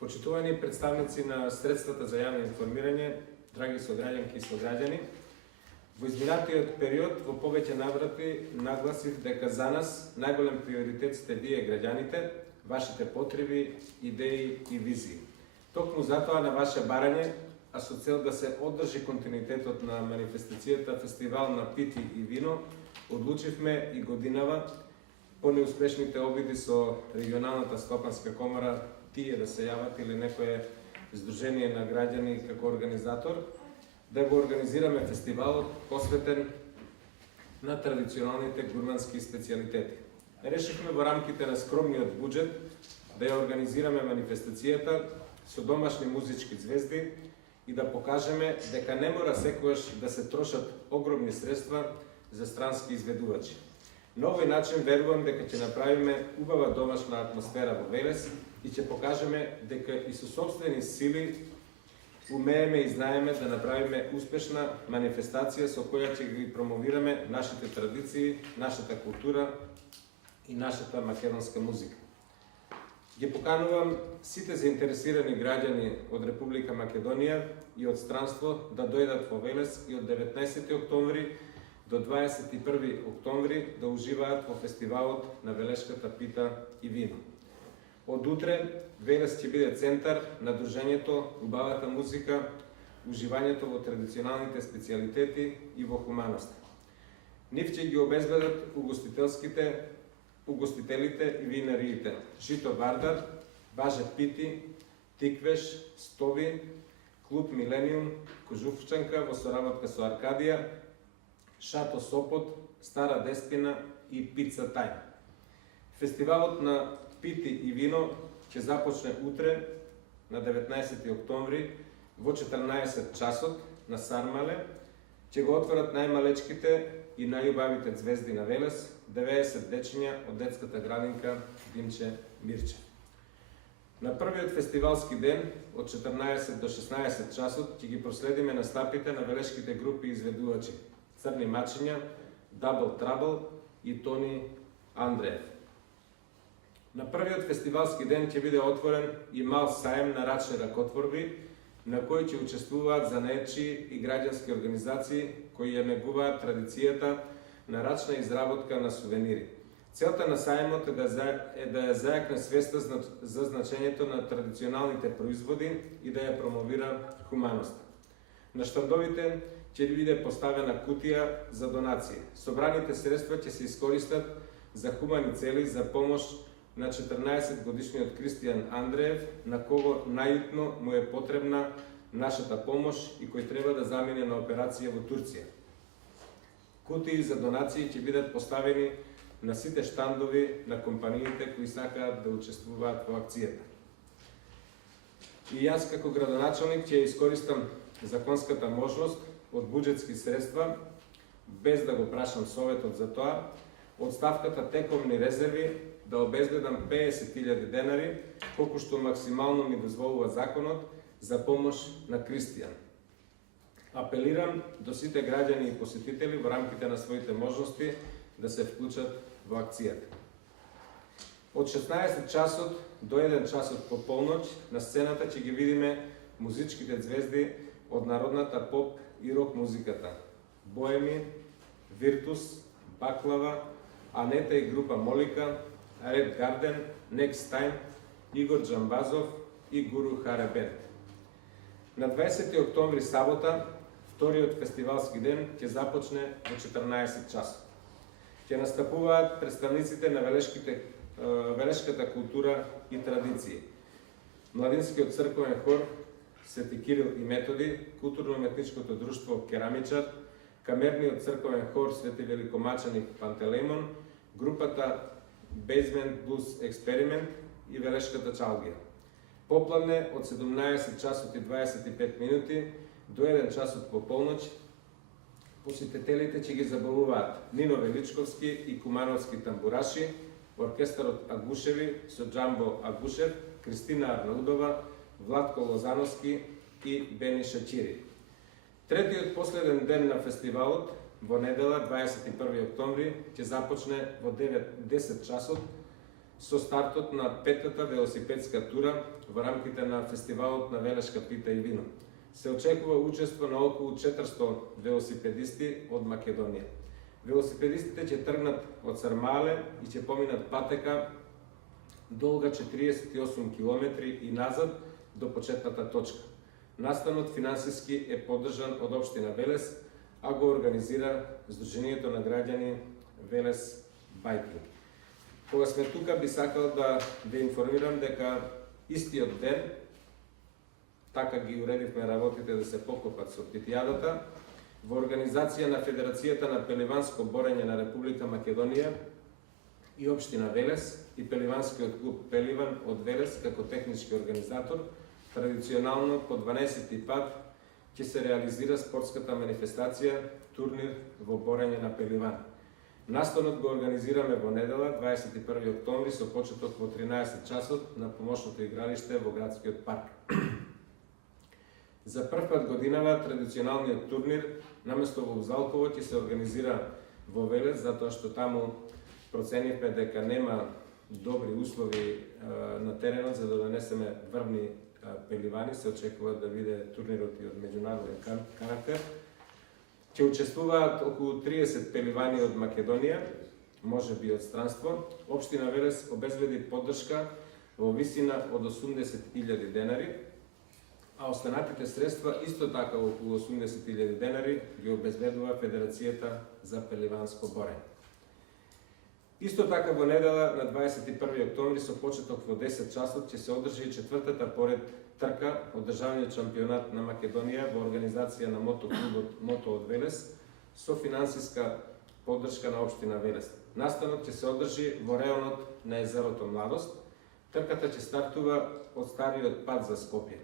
Почитувани представници на средствата за јавно информирање, драги сограѓанки и сограѓани, во изминатиот период во повеќе наврати нагласив дека за нас најголем приоритет сте вие граѓаните, вашите потреби, идеи и визии. Токму затоа на ваше барање, а со цел да се одржи континуитетот на манифестацијата Фестивал на пити и вино, одлучивме и годинава по неуспешните обиди со регионалната стопанска комора тие да се јават или некое здружение на граѓани како организатор, да го организираме фестивалот посветен на традиционалните гурмански специјалитети. Решивме во рамките на скромниот буџет да ја организираме манифестацијата со домашни музички звезди и да покажеме дека не мора секогаш да се трошат огромни средства за странски изведувачи. На овој начин верувам дека ќе направиме убава домашна атмосфера во Велес и ќе покажеме дека и со сопствени сили умееме и знаеме да направиме успешна манифестација со која ќе ги промовираме нашите традиции, нашата култура и нашата македонска музика. Ги поканувам сите заинтересирани граѓани од Република Македонија и од странство да дојдат во Велес и од 19 октомври до 21 октомври да уживаат во фестивалот на Велешката пита и вино. Од утре Велес ќе биде центар на дружењето, убавата музика, уживањето во традиционалните специјалитети и во хуманоста. Нив ќе ги обезбедат угостителите и винариите Жито Вардар, Баже Пити, Тиквеш, Стови, Клуб Милениум, Кожувчанка во соработка со Аркадија, Шато Сопот, Стара Деспина и Пица Тај. Фестивалот на пити и вино ќе започне утре на 19 октомври во 14 часот на Сармале. Ќе го отворат најмалечките и најубавите звезди на Велес, 90 дечиња од детската градинка Димче Мирче. На првиот фестивалски ден од 14 до 16 часот ќе ги проследиме настапите на велешките групи изведувачи Црни мачиња, Double Trouble и Тони Андреев. На првиот фестивалски ден ќе биде отворен и мал саем на рачни ракотворби, на кој ќе учествуваат занаетчи и граѓански организации кои ја негуваат традицијата на рачна изработка на сувенири. Целта на саемот е да ја зајакне свеста за значењето на традиционалните производи и да ја промовира хуманоста. На штандовите ќе биде поставена кутија за донација. Собраните средства ќе се искористат за хумани цели за помош на 14 годишниот Кристијан Андреев, на кого најутно му е потребна нашата помош и кој треба да замине на операција во Турција. Кутии за донации ќе бидат поставени на сите штандови на компаниите кои сакаат да учествуваат во акцијата. И јас како градоначалник ќе искористам законската можност од буџетски средства, без да го прашам советот за тоа, од ставката тековни резерви да обезбедам 50.000 денари, колку што максимално ми дозволува законот за помош на Кристијан. Апелирам до сите граѓани и посетители во рамките на своите можности да се вклучат во акцијата. Од 16 часот до 1 часот по полноќ на сцената ќе ги видиме музичките звезди од народната поп и рок музиката Боеми, Виртус, Баклава, Анета и група Молика, Ред Гарден, Next Time, Игор Джамбазов и Гуру Харебен. На 20 октомври сабота, вториот фестивалски ден ќе започне во 14 часот. Ќе настапуваат представниците на велешката култура и традиции. Младинскиот црковен хор Свети Кирил и Методи, културно-уметничкото друштво Керамичар, камерниот црковен хор Свети Великомаченик Пантелеймон, групата Basement Blues Experiment и велешката чалгија. Попладне од 17 часот и 25 минути до 1 часот по полноќ посетителите ќе ги забавуваат Нино Величковски и Кумановски тамбураши, оркестарот Агушеви со Джамбо Агушев, Кристина Арнаудова, Владко Лозановски и Бени Шачири. Третиот последен ден на фестивалот, во недела 21 октомври, ќе започне во 10 часот со стартот на петата велосипедска тура во рамките на фестивалот на Велешка пита и вино. Се очекува учество на околу 400 велосипедисти од Македонија. Велосипедистите ќе тргнат од Сармале и ќе поминат патека долга 48 км и назад до почетната точка. Настанот финансиски е поддржан од општина Велес, а го организира Сдруженијето на граѓани Велес Байкинг. Кога сме тука, би сакал да ве информирам дека истиот ден, така ги уредивме работите да се покопат со питијадата, во организација на Федерацијата на пеливанско борење на Република Македонија и општина Велес и Пеливанскиот клуб Пеливан од Велес како технички организатор, традиционално по 12 пат ќе се реализира спортската манифестација турнир во борење на пеливан. Настанот го организираме во недела, 21 октомври, со почеток во 13 часот на помошното игралиште во градскиот парк. За прв пат годинава традиционалниот турнир наместо во Узалково ќе се организира во Велес, затоа што таму проценивме дека нема добри услови на теренот за да донесеме врвни пеливани. Се очекува да биде турнирот и од меѓународен карактер. Ќе учествуваат околу 30 пеливани од Македонија, можеби од странство. Општина Велес обезбеди поддршка во висина од 80.000 денари, а останатите средства, исто така околу 80.000 денари, ги обезбедува Федерацијата за пеливанско борење. Исто така во недела на 21 октомври со почеток во 10 часот ќе се одржи четвртата поред трка од државниот шампионат на Македонија во организација на мотоклубот Мото од Велес со финансиска поддршка на општина Велес. Настанот ќе се одржи во реонот на езерото Младост. Трката ќе стартува од стариот пат за Скопје.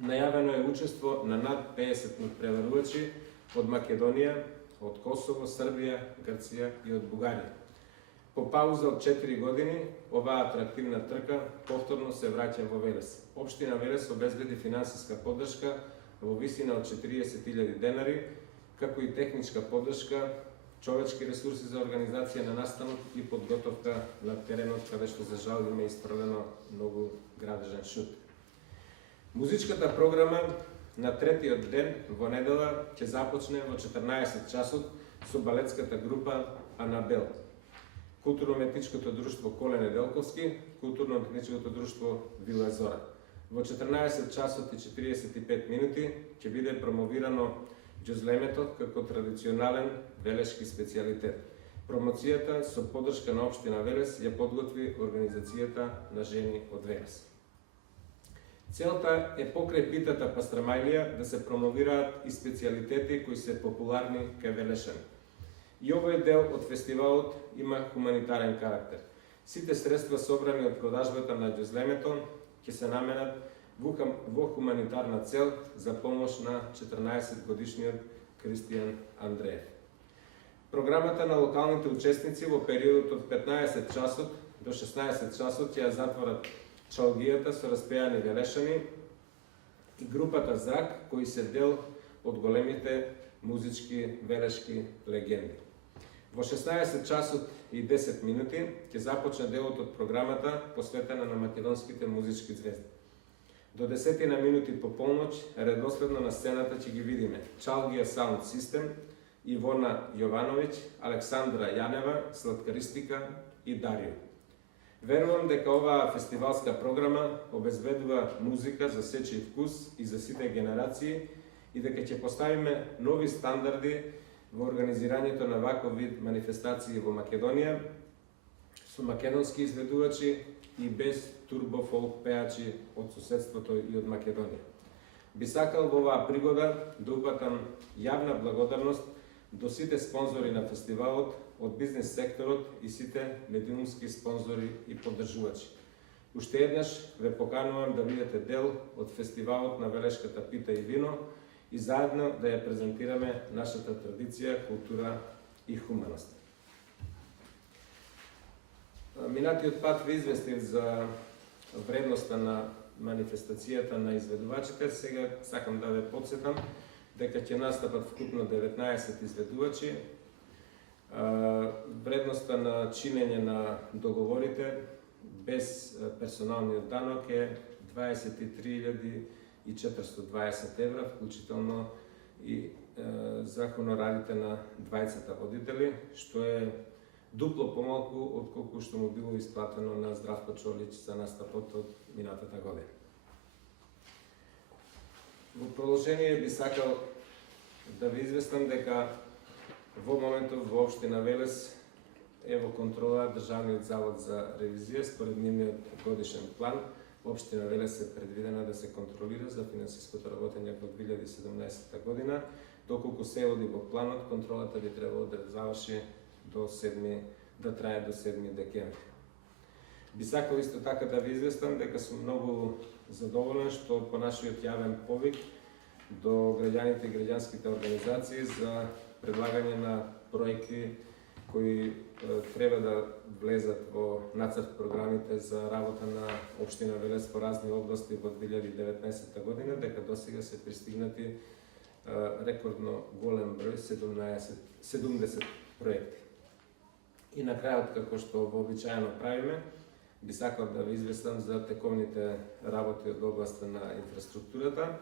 Најавено е учество на над 50 преварувачи од Македонија, од Косово, Србија, Грција и од Бугарија. По пауза од 4 години, оваа атрактивна трка повторно се враќа во Велес. Општина Велес обезбеди финансиска поддршка во висина од 40.000 денари, како и техничка поддршка, човечки ресурси за организација на настанот и подготовка на теренот, каде што за жал има исправено многу градежен шут. Музичката програма на третиот ден во недела ќе започне во 14 часот со балетската група Анабел, културно-уметничкото друштво Коле Неделковски, културно-уметничкото друштво Вила Зора. Во 14 часот и 45 минути ќе биде промовирано џузлемето како традиционален велешки специјалитет. Промоцијата со поддршка на општина Велес ја подготви организацијата на жени од Велес. Целта е покрај питата пастрамајлија да се промовираат и специјалитети кои се популарни кај велешани. И овој дел од фестивалот има хуманитарен карактер. Сите средства собрани од продажбата на џузлемето ќе се наменат во хуманитарна цел за помош на 14-годишниот Кристијан Андреев. Програмата на локалните учесници во периодот од 15 часот до 16 часот ќе ја затворат чалгијата со распеани велешани и групата Зрак, кои се дел од големите музички велешки легенди. Во 16 часот и 10 минути ќе започне делот од програмата посветена на македонските музички звезди. До 10 минути по полноќ редоследно на сцената ќе ги видиме Чалгија Саунд Систем, Ивона Јовановиќ, Александра Јанева, Сладкаристика и Дарио. Верувам дека оваа фестивалска програма обезбедува музика за сечи вкус и за сите генерации и дека ќе поставиме нови стандарди во организирањето на ваков вид манифестации во Македонија со македонски изведувачи и без турбофолк пеачи од соседството и од Македонија. Би сакал во оваа пригода да упатам јавна благодарност до сите спонзори на фестивалот од бизнес секторот и сите медиумски спонзори и поддржувачи. Уште еднаш ве поканувам да бидете дел од фестивалот на Велешката пита и вино и заедно да ја презентираме нашата традиција, култура и хуманост. Минатиот пат ви известив за вредноста на манифестацијата на изведувачите. Сега сакам да ве подсетам дека ќе настапат вкупно 19 изведувачи. Вредноста на чинење на договорите без персоналниот данок е 23.420 евра, вклучително и за хонорарите на двајцата водители, што е дупло помалку од колку што му било исплатено на Здравко Чолич за настапот од минатата година. Во продолжение би сакал да ви известам дека во моментов во општина Велес е во контрола Државниот завод за ревизија. Според нивниот годишен план, општина Велес е предвидена да се контролира за финансиското работење во 2017 година. Доколку се оди во планот, контролата би требало да заврши да трае до 7 декември. Би сакал исто така да ви известам дека сум многу задоволен што по нашиот јавен повик до граѓаните и граѓанските организации за предлагање на проекти кои треба да влезат во нацрт програмите за работа на општина Велес по разни области во 2019 година, дека досега се пристигнати рекордно голем број 70 проекти. И на крајот, како што вообичаено правиме, би сакал да ви известам за тековните работи од областа на инфраструктурата.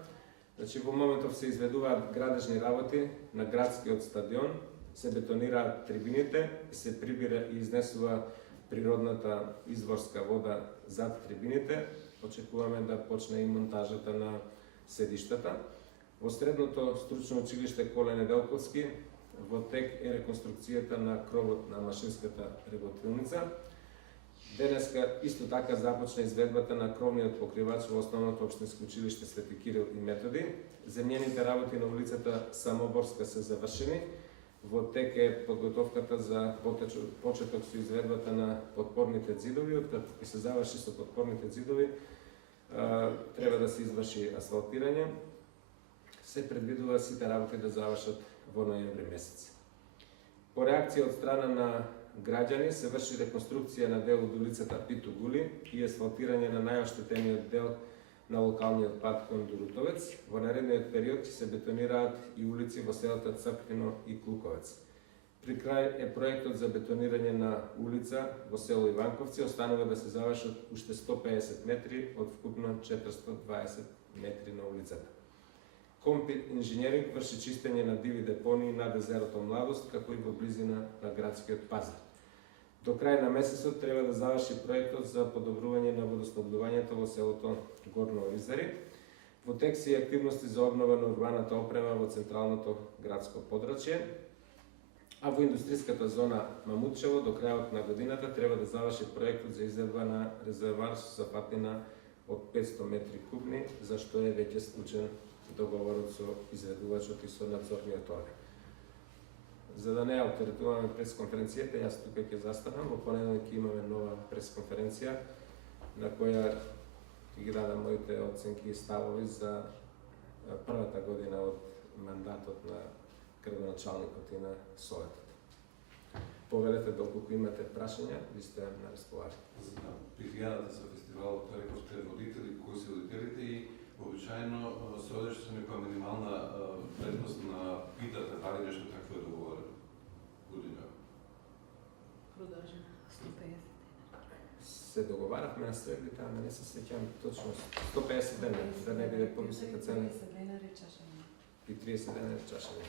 Значи, во моментов се изведуваат градежни работи на градскиот стадион, се бетонираат трибините, се прибира и изнесува природната изворска вода зад трибините. Очекуваме да почне и монтажата на седиштата. Во средното стручно училиште Коле Неделковски во тек е реконструкцијата на кровот на машинската работилница. Денеска исто така започна изведбата на кровниот покривач во основното општинско училиште Свети Кирил и Методи. Земјените работи на улицата Самоборска се завршени. Во тек е подготовката за почеток со изведбата на подпорните ѕидови. Откако ќе се заврши со подпорните ѕидови, треба да се изврши асфалтирање. Се предвидува сите работи да завршат во ноември месец. По реакција од страна на граѓани се врши реконструкција на дел од улицата Питу Гули и асфалтирање на најоштетениот дел на локалниот пат кон Дурутовец. Во наредниот период ќе се бетонираат и улици во селата Црпкино и Клуковец. При крај е проектот за бетонирање на улица во село Иванковци. Останува да се завршат уште 150 метри од вкупно 420 метри на улицата. Компи инженеринг врши чистење на диви депонии над езерото Младост, како и во близина на градскиот пазар. До крај на месецот треба да заврши проектот за подобрување на водоснабдувањето во селото Горно Оризари. Во тек се и активности за обнова на урбаната опрема во централното градско подрачје, а во индустријската зона Мамутчево до крајот на годината треба да заврши проектот за изедба на резервар со запатина од 500 метри кубни, за што е веќе склучен договорот со изведувачот и со надзорниот орган. За да не алтератуваме пресконференцијата, јас тука ќе застанам. Во понеделник имаме нова пресконференција на која ќе ги дадам моите оценки и ставови за првата година од мандатот на градоначалникот и на Советот. Повелете доколку имате прашања, ви сте на располагање. За приградата за фестивалот рековте водители, кои се водителите и обичаено се одеше со некоја минимална вредност на питата, дали нешто такво е договорено? Година. Продолжена 150 Се договаравме на средите, ама не се сеќавам точно 150 дена, да не биде повисока цена. 30 дена речашење. И 30 дена речашење.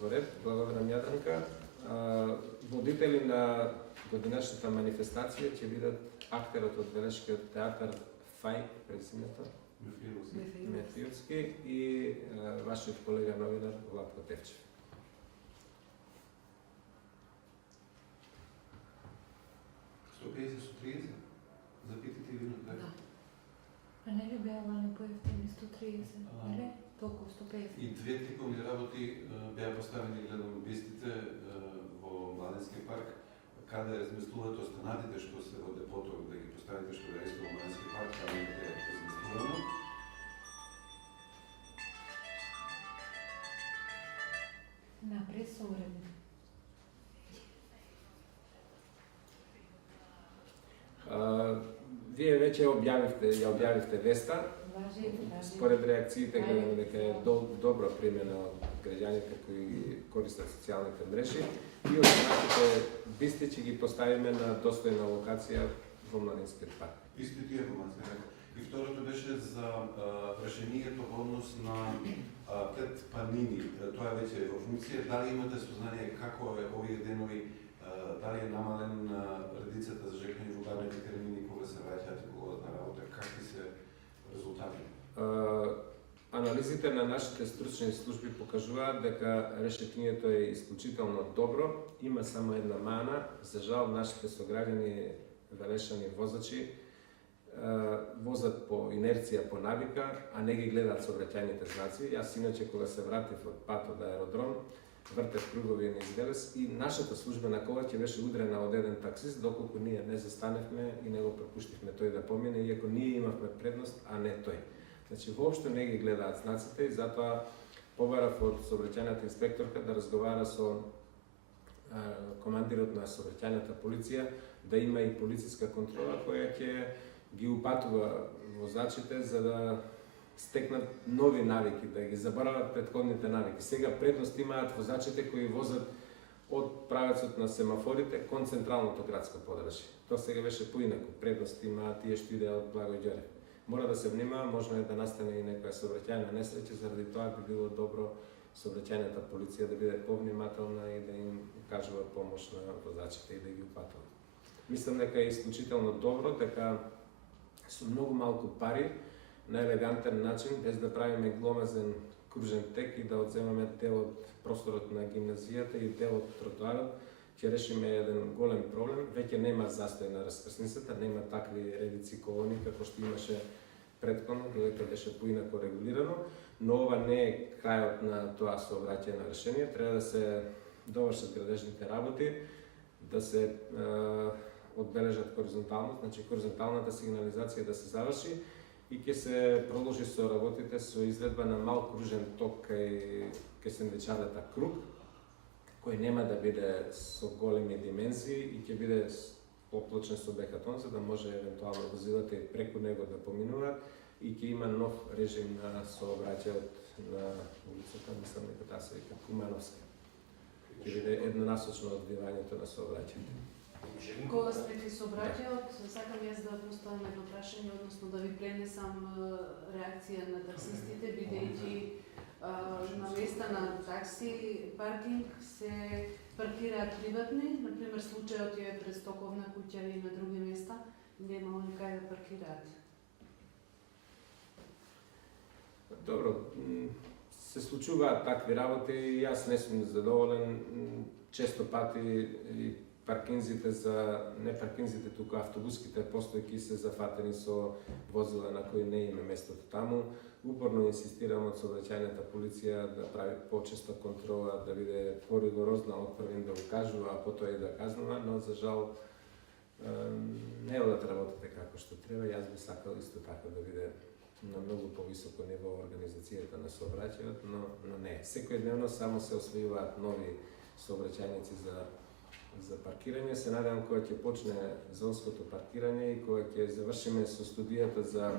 Во ред, благодарам Јадранка. Водители на годинашната манифестација ќе бидат актерот од Велешкиот театар Фај, презимето Мефиевски и вашиот колега новинар Владко Тевчев. Со 30? Запитите ви на крај? Да. А не ли беа лани поевтини 130, нели? Толку 150. И две типовни работи беа поставени, гледам бистите во Младенски парк. Каде размислувате останатите што се во депото, да ги поставите што да исто во Младенски парк, каде е размислувано? Напред со уредник. Вие веќе веќе ја објавивте веста. Важи. Според реакциите гледаме дека е добро примена од граѓаните кои користат социјалните мрежи и останатите бисти ќе ги поставиме на достојна локација во Младинскиот парк. Исти тие информации. И второто беше за решението во однос на Тет Панини. Тоа веќе е во функција. Дали имате сознание како е овие денови, дали е намален редицата за жекање во главните термини кога се враќаат и кога на работа, какви се резултати? Анализите на нашите стручни служби покажуваат дека решетењето е исклучително добро. Има само една мана. За жал, нашите сограѓани, велешани возачи, возат по инерција, по навика, а не ги гледаат сообраќајните знаци. Јас иначе кога се вратив од пат од аеродром, вртев кругови низ Велес и нашата службена кола ќе беше удрена од еден таксист, доколку ние не застаневме и не го пропуштивме тој да помине, иако ние имавме предност, а не тој. Значи, воопшто не ги гледаат знаците и затоа побарав од сообраќајната инспекторка да разговара со командирот на сообраќајната полиција, да има и полициска контрола која ќе ги упатува возачите за да стекнат нови навики, да ги заборават претходните навики. Сега предност имаат возачите кои возат од правецот на семафорите кон централното градско подрачје. Тоа сега беше поинаку. Предност имаат тие што идеа од Благој Ѓорев. Мора да се внимава, можно е да настане и некоја сообраќајна несреќа, заради тоа би било добро сообраќајната полиција да биде повнимателна и да им кажува помош на возачите и да ги упатува. Мислам дека е исклучително добро, дека со многу малку пари, на елегантен начин, без да правиме гломазен кружен тек и да одземаме дел од просторот на гимназијата и дел од тротоарот, ќе решиме еден голем проблем. Веќе нема застој на раскрсницата, нема такви редици колони како што имаше претходно, додека беше поинако регулирано, но ова не е крајот на тоа сообраќајно решение. Треба да се довршат градежните работи, да се одбележат хоризонтално, значи хоризонталната сигнализација да се заврши и ќе се продолжи со работите со изведба на мал кружен ток кај сендвичарата Круг, кој нема да биде со големи димензии и ќе биде поплочен со бекатон, за да може евентуално возилата и преку него да поминуваат и ќе има нов режим на сообраќај на улицата, мислам дека таа се вика Кумановска. Ќе биде еднонасочно одвивањето на сообраќајот. Кога сме ти сообраќајот, сакам јас да поставам едно прашање, односно да ви пренесам реакција на таксистите, бидејќи на места на такси паркинг се паркираат приватни, например случајот е пред Стоковна куќа и на други места, нема они кај да паркираат. Добро, се случуваат такви работи и јас не сум задоволен. Често пати и паркинзите не паркинзите, туку автобуските постојки се зафатени со возила на кои не има местото таму. Упорно инсистирам од сообраќајната полиција да прави почесто контрола, да биде поригорозна, отпрвен да го кажува, а потоа и да казнува, но за жал не одат работите како што треба. Јас би сакал исто така да биде на многу повисоко ниво организацијата на сообраќајот, но не. Секојдневно само се освојуваат нови сообраќајници за паркирање. Се надевам кога ќе почне зонското паркирање и кога ќе завршиме со студијата за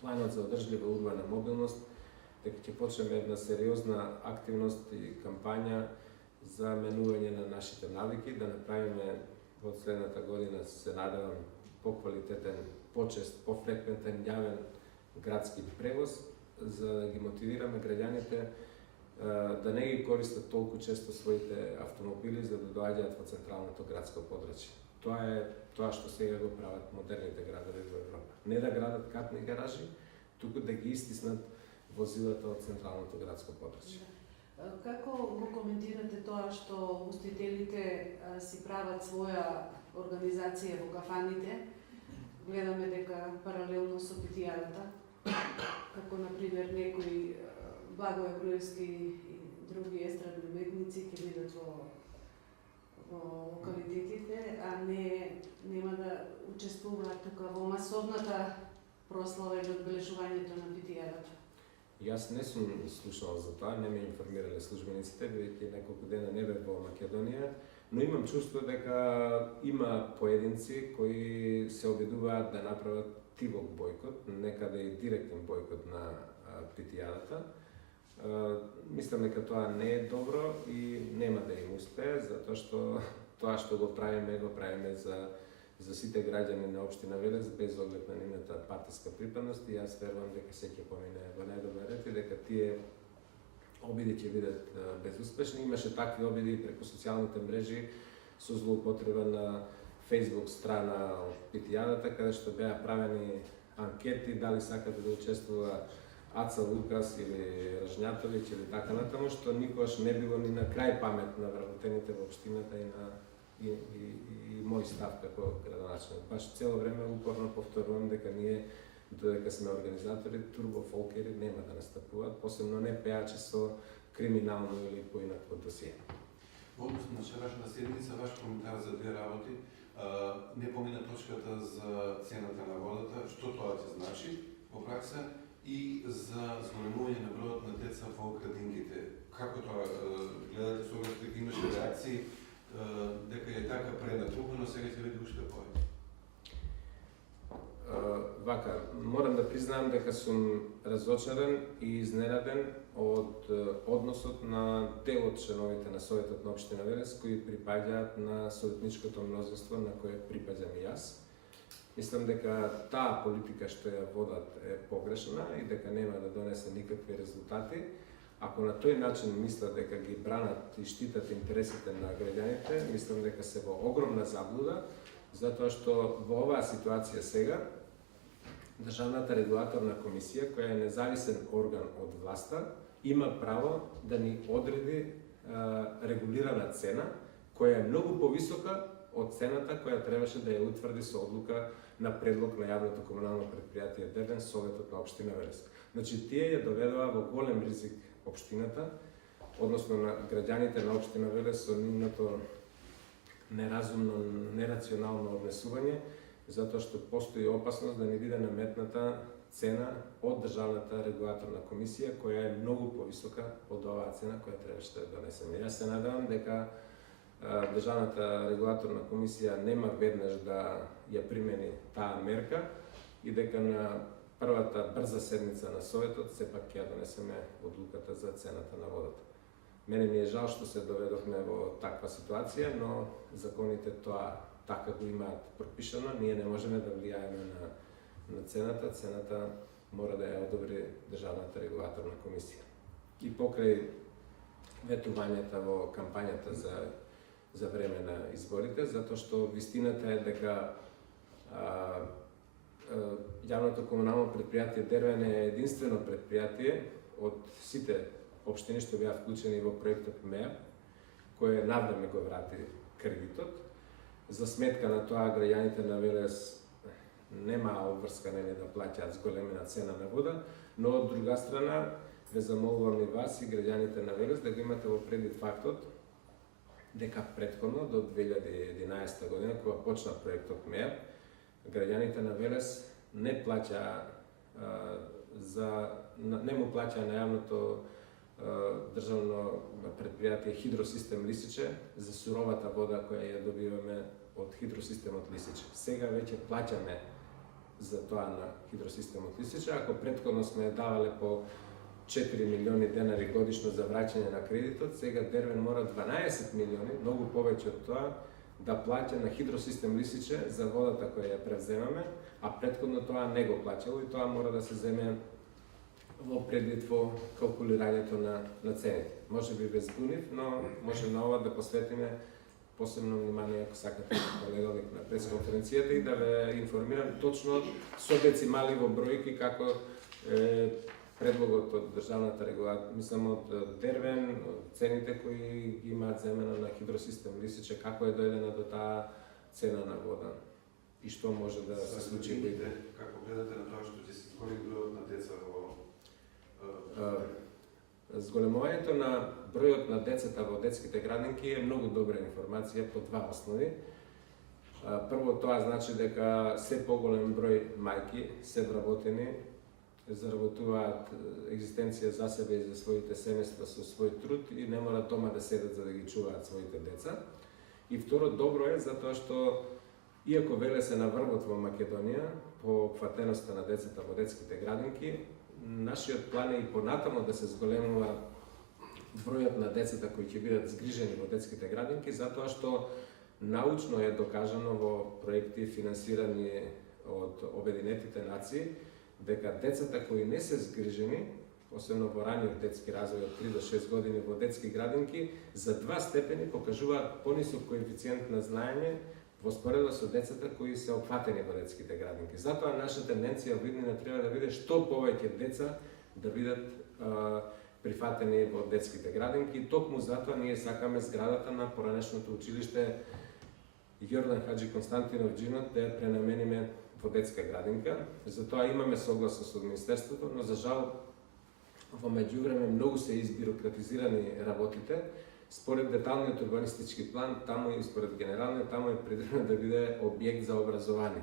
планот за одржлива урбана мобилност, дека ќе почнеме една сериозна активност и кампања за менување на нашите навики, да направиме од следната година, се надевам, поквалитетен, почест, пофреквентен јавен градски превоз, за да ги мотивираме граѓаните да не ги користат толку често своите автомобили за да доаѓаат во централното градско подрачје. Тоа е тоа што сега го прават модерните градови во Европа. Не да градат катни гаражи, туку да ги истиснат возилата од централното градско подрачје. Како го коментирате тоа што устителите си прават своја организација во кафаните? Гледаме дека паралелно со питијарата, како например некои Благој Груевски и други естрадни уметници ќе бидат во локалитетите, а нема да учествуваат тука во масовната прослава или одбележувањето на питијарата. Јас не сум слушал за тоа, не ме информирале службениците, бидејќи неколку дена не бев во Македонија, но имам чувство дека има поединци кои се обидуваат да направат тивок бойкот, некаде и директен бойкот на питијадата. Мислам дека тоа не е добро и нема да им успее, затоа што тоа што го правиме за сите граѓани на општина Велес без оглед на нивната партиска припадност и јас верувам дека се ќе помине во најдобар ред и дека тие обиди ќе бидат безуспешни. Имаше такви обиди преку социјалните мрежи со злоупотреба на Facebook страна од питијадата, каде што беа правени анкети дали сакате да учествува Аца Лукас или Ражњатовиќ или така натаму, што никош не било ни на крај памет на вработените во општината и мој став како градоначелник. Баш цело време упорно повторувам дека ние, додека сме организатори, турбофолкери нема да настапуваат, посебно не пеачи со криминално или поинакво досие. Во однос на вчерашната седница, ваш коментар за две работи. Не помина точката за цената на водата, што тоа ќе значи во пракса и за зголемување на бројот на деца во градинките. Како тоа гледате со оглед дека имаше реакции дека е така пренатрупано, сега ќе биде уште повеќе? Вака, морам да признаам дека сум разочарен и изненаден од односот на дел од членовите на Советот на општина Велес кои припаѓаат на советничкото мнозинство на кое припаѓам и јас. Мислам дека таа политика што ја водат е погрешна и дека нема да донесе никакви резултати. Ако на тој начин мислат дека ги бранат и штитат интересите на граѓаните, мислам дека се во огромна заблуда, затоа што во оваа ситуација сега Државната регулаторна комисија, која е независен орган од власта, има право да ни одреди регулирана цена, која е многу повисока од цената која требаше да ја утврди со одлука на предлог на јавното комунално предпријатие Дервен, Советот на општина Велес. Значи, тие ја доведоа во голем ризик општината, односно на граѓаните на општина Велес со нивното неразумно, нерационално однесување, затоа што постои опасност да не биде наметната цена од Државната регулаторна комисија, која е многу повисока од оваа цена која требаше да донесеме. Јас се надевам дека Државната регулаторна комисија нема веднаш да ја примени таа мерка и дека на првата брза седница на Советот сепак ќе ја донесеме одлуката за цената на водата. Мене ми е жал што се доведовме во таква ситуација, но законите тоа така го имаат пропишано, ние не можеме да влијаеме на цената, цената мора да ја одобри Државната регулаторна комисија. И покрај ветувањата во кампањата за време на изборите, затоа што вистината е дека јавното комунално предпријатие Дервен е единствено предпријатие од сите општини што беа вклучени во проектот МЕА, кој навреме го врати кредитот. За сметка на тоа, граѓаните на Велес немаа обврскане да плаќаат зголемена цена на вода, но од друга страна ве замолувам и вас и граѓаните на Велес да го имате во предвид фактот дека претходно до 2011 година, кога почна проектот МЕА, граѓаните на Велес не му плаќаа на јавното државно предпријатие Хидросистем Лисиче за суровата вода која ја добиваме од Хидросистемот Лисиче. Сега веќе плаќаме за тоа на Хидросистемот Лисиче, ако претходно сме давале по 4 милиони денари годишно за враќање на кредитот, сега Дервен мора 12 милиони, многу повеќе од тоа, да плаќа на Хидросистем Лисиче за водата која ја превземаме, а претходно тоа не го плаќало и тоа мора да се земе во предвид во калкулирањето на цените. Може би ве збунив, но може на ова да посветиме посебно внимание, ако сакате, понеделник на пресконференцијата и да ве информирам точно со децимали во бројки како предлогот од државната регулација, мислам од Дервен, цените кои ги имаат земено на Хидросистем Лисиче, како е дојдена до таа цена на вода и што може да се случи. Како гледате на тоа што ќе се зголеми бројот на деца во Зголемувањето на бројот на децата во детските градинки е многу добра информација по два основи. Прво, тоа значи дека се поголем број мајки се вработени, заработуваат екзистенција за себе и за своите семејства со свој труд и не мора дома да седат за да ги чуваат своите деца. И второ, добро е затоа што иако веле се на врвот во Македонија по опфатеноста на децата во детските градинки, нашиот план е и понатамо да се зголемува бројот на децата кои ќе бидат згрижени во детските градинки, затоа што научно е докажано во проекти финансирани од Обединетите нации дека децата кои не се згрижени, особено во раниот детски развој од 3 до 6 години во детски градинки, за 2 степени покажуваат понисок коефициент на знаење во споредба со децата кои се опфатени во детските градинки. Затоа наша тенденција во иднина треба да биде што повеќе деца да бидат прифатени во детските градинки. Токму затоа ние сакаме зградата на поранешното училиште Јордан Хаджи Константинов Джинот да ја пренамениме во детска градинка. Затоа имаме согласност со Министерството, но за жал во меѓувреме многу се избирократизирани работите. Според деталниот урбанистички план, таму и според генералниот, таму е предвидено да биде објект за образование.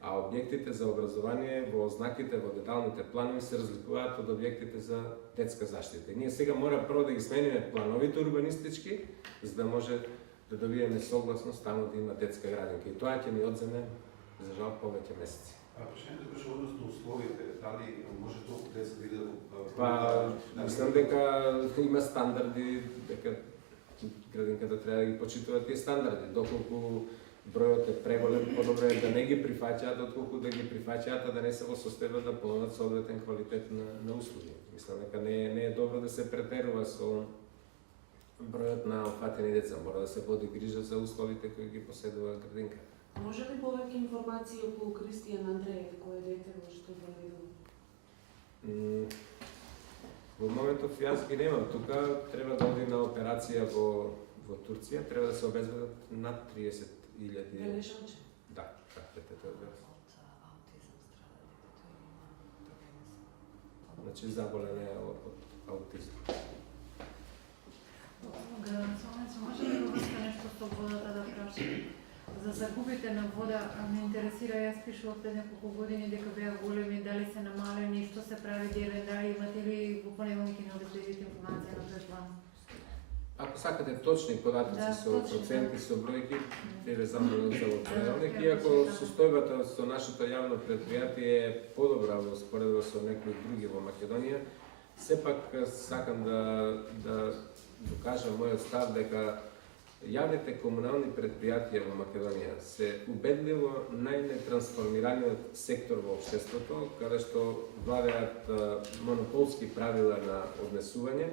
А објектите за образование во ознаките во деталните планови се разликуваат од објектите за детска заштита. И ние сега мора прво да ги смениме плановите урбанистички, за да може да добиеме согласност таму да има детска градинка. И тоа ќе ни одземе, за жал, повеќе месеци. Прашањето беше односно условите, дали може толку деца да бидат... Мислам дека има стандарди, дека градинката треба да ги почитува тие стандарди. Доколку бројот е преголем, подобро е да не ги прифаќаат, отколку да ги прифаќаат, а да не се во состојба да понудат соодветен квалитет на услуги. Мислам дека не е добро да се претерува со бројот на опфатени деца. Мора да се води грижа за условите кои ги поседува градинка. Може ли повеќе информации околу Кристијан Андреев, кој е дете во што инвалидно? Во моментов јас ги немам тука, треба да оди на операција во Турција, треба да се обезбедат над 30.000. Велешанче? Да, детето е. Значи заболен е од аутизм. Градоначалница, може ли да врска нешто со водата да прашам? За загубите на вода ме интересира, јас пишував пред неколку години дека беа големи, дали се намалени, што се прави делен, дали имате ли во понемалки на да следите информација на тој план? Ако сакате точни податоци со проценти, со бројки, е замолен за правилник. Иако состојбата со нашето јавно предпријатие е подобра во споредба со некои други во Македонија, сепак сакам да докажам мојот став дека јавните комунални предпријатија во Македонија се убедливо најнетрансформираниот сектор во општеството, каде што владеат монополски правила на однесување,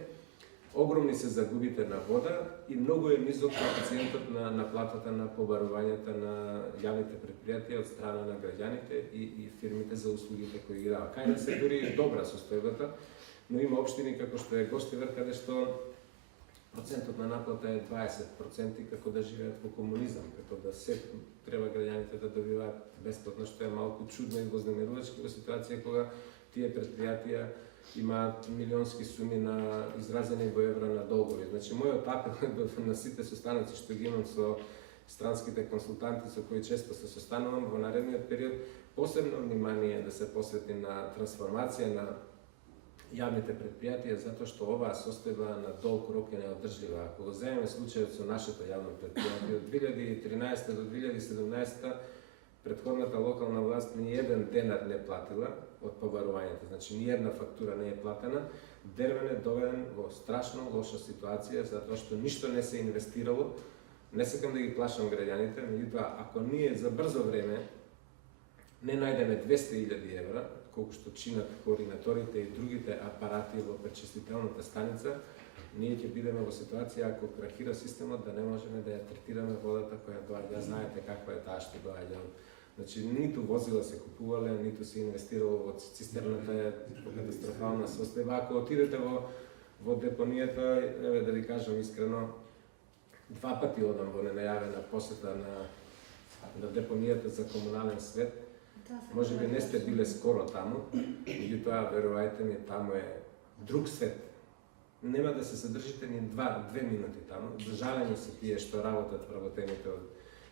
огромни се загубите на вода и многу е низок коефициентот на наплатата на побарувањата на јавните предпријатија од страна на граѓаните и фирмите за услугите кои ги даваат. Кај да се дури добра состојбата, но има општини како што е Гостивар, каде што процентот на наплата е 20%, како да живеат во комунизам, како да се треба граѓаните да добиваат бесплатно, што е малку чудно и вознемирувачки во ситуација кога тие предпријатија имаат милионски суми на изразени во евра на долгови. Значи, мојот апел на сите состаноци што ги имам со странските консултанти со кои често се состанувам во наредниот период, посебно внимание да се посвети на трансформација на јавните предпријатија, затоа што оваа состојба на долг рок е неодржлива. Ако го земеме случајот со нашето јавно предпријатие, од 2013 до 2017 претходната локална власт ни еден денар не платила од побарувањето, значи ни една фактура не е платена. Дервен е доведен во страшно лоша ситуација, затоа што ништо не се инвестирало. Не сакам да ги плашам граѓаните, меѓутоа, ако ние за брзо време не најдеме 200.000 евра, колку што чинат координаторите и другите апарати во пречистителната станица, ние ќе бидеме во ситуација, ако крахира системот, да не можеме да ја третираме водата која доаѓа. Знаете каква е таа што доаѓа. Значи, ниту возила се купувале, ниту се инвестирало во цистерната, е катастрофална состојба. Ако отидете во депонијата, еве да ви кажам искрено, 2 пати одам во ненајавена посета на депонијата за комунален свет. Може би не сте биле скоро таму, меѓутоа, верувајте ми, таму е друг свет. Нема да се задржите ни 2 минути таму. За жалење се тие што работат вработените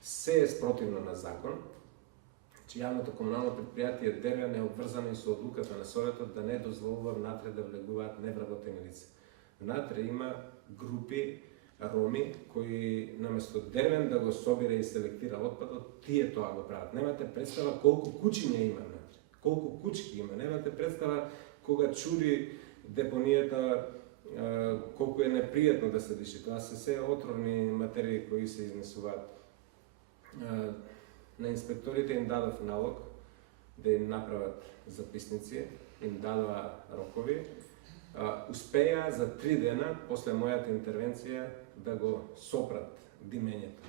се е спротивно на закон, че јавното комунално предпријатие Дервен е обврзано и со одлуката на Советот да не дозволува внатре да влегуваат невработени лица. Внатре има групи роми кои наместо дервен да го собира и селектира отпадот, тие тоа го прават. Немате представа колку кучиња има внатре, колку кучки има. Немате представа кога чури депонијата колку е непријатно да се диши. Тоа се се отровни материи кои се изнесуваат. На инспекторите им дадов налог да им направат записници, им дадоа рокови. Успеа за 3 дена после мојата интервенција да го сопрат димењето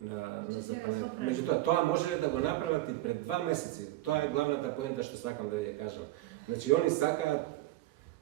на запалението. Меѓутоа, тоа може да го направат и пред 2 месеци. Тоа е главната поента што сакам да ви ја кажам. Значи, они сакаат